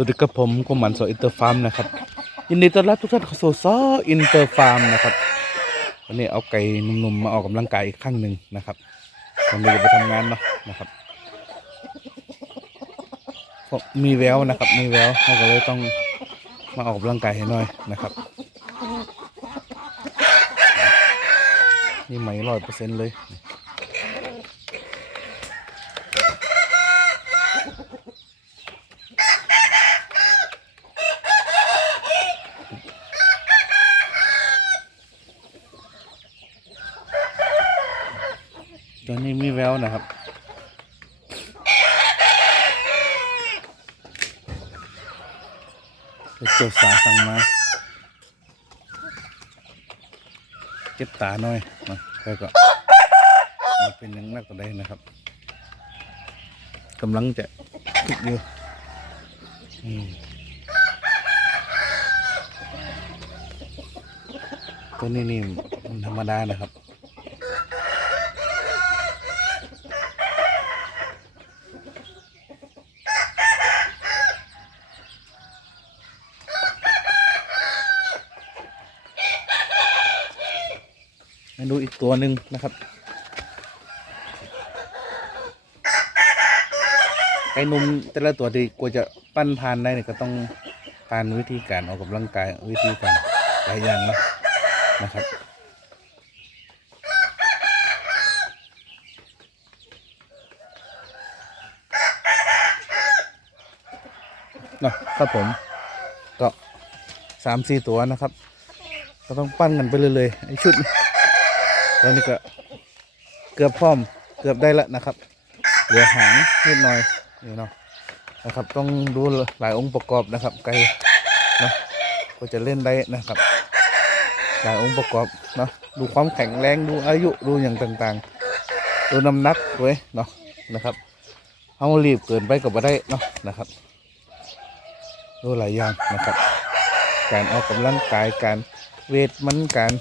สวัสดีครับผมกุมันโซอินเตอร์ฟาร์มนะครับยินดีต้อนรับทุกท่านเข้าสู่ซออินเตอร์ฟาร์มนะครับวันนี้เอาไก่หนุ่มๆมาออกกำลังกายอีกครั้งหนึ่งนะครับวันนี้จะไปทำงานเนาะนะครับมีแววนะครับ มีแววเราก็เลยต้องมาออกกำลังกายให้หน่อยนะครับ นี่ไหมร้อยเปอร์เซ็นต์เลย ตัวนี้มีแววนะครับเจ้าสาสั่งมา เก็บตาหน่อยนะแล้วก็มันเป็นยังนักตัวใดนะครับกำลังจะคิดอยู่อืมตัวนี้นี่มันธรรมดานะครับ มาดูอีกตัวหนึ่งนะครับ ไก่นุ่มแต่ละตัวที่กว่าจะปั้นพานได้เนี่ยก็ต้องผ่านวิธีการออกกำลังกายวิธีการหลายอย่างนะนะครับนะครับผมก็สามสี่ตัวนะครับ ก็ต้องปั้นกันไปเรื่อยๆไอ้ชุด แล้วนี่ก็เกือบพร้อมเกือบได้ละนะครับ เหลือหางนิดหน่อยนี่เนาะนะครับ ต้องดูหลายองค์ประกอบนะครับ ไก่เนาะก็จะเล่นได้นะครับ หลายองค์ประกอบเนาะดูความแข็งแรงดูอายุดูอย่างต่างๆ ดูน้ำหนักด้วยเนาะนะครับเอารีบเกินไปก็บ่ได้เนาะนะครับ ดูหลายอย่างนะครับ การออกกำลังกายการเวทมันการ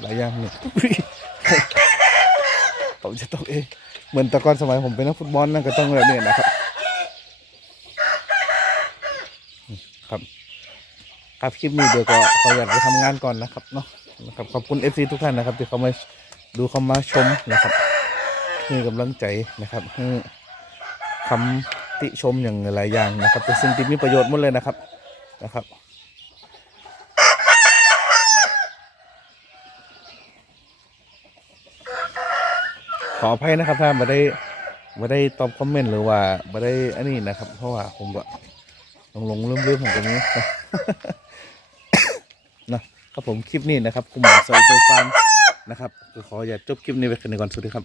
หลายอย่างเนี่ย เหมือนต่ก่อนสมัยผมเป็นนักฟุตบอลนั่นก็ต้องแบบนี้นะครับ ครับ ครับคลิปนี้เดี๋ยวก็ขออยากไปทำงานก่อนนะครับเนาะนะครับขอบคุณเอฟซีทุกท่านนะครับ ที่เขามาดูเขามาชมนะครับให้กำลังใจนะครับให้คำติชมอย่างหลายอย่างนะครับ เป็นสิ่งที่มีประโยชน์หมดเลยนะครับนะครับ ข ออภัยนะครับถ้าไม่ได้ไม่ได้ตอบคอมเมนต์หรือว่าไม่ได้อันนี้นะครับ เพราะว่าผมก็หลงหลงลืมลืมของตรงนี้นะครับผมคลิปนี้นะครับคุณหมอซอยเจอฟาร์มนะครับก็ขออย่าจบคลิปนี้ไปกันก่อนสวัสดีครับ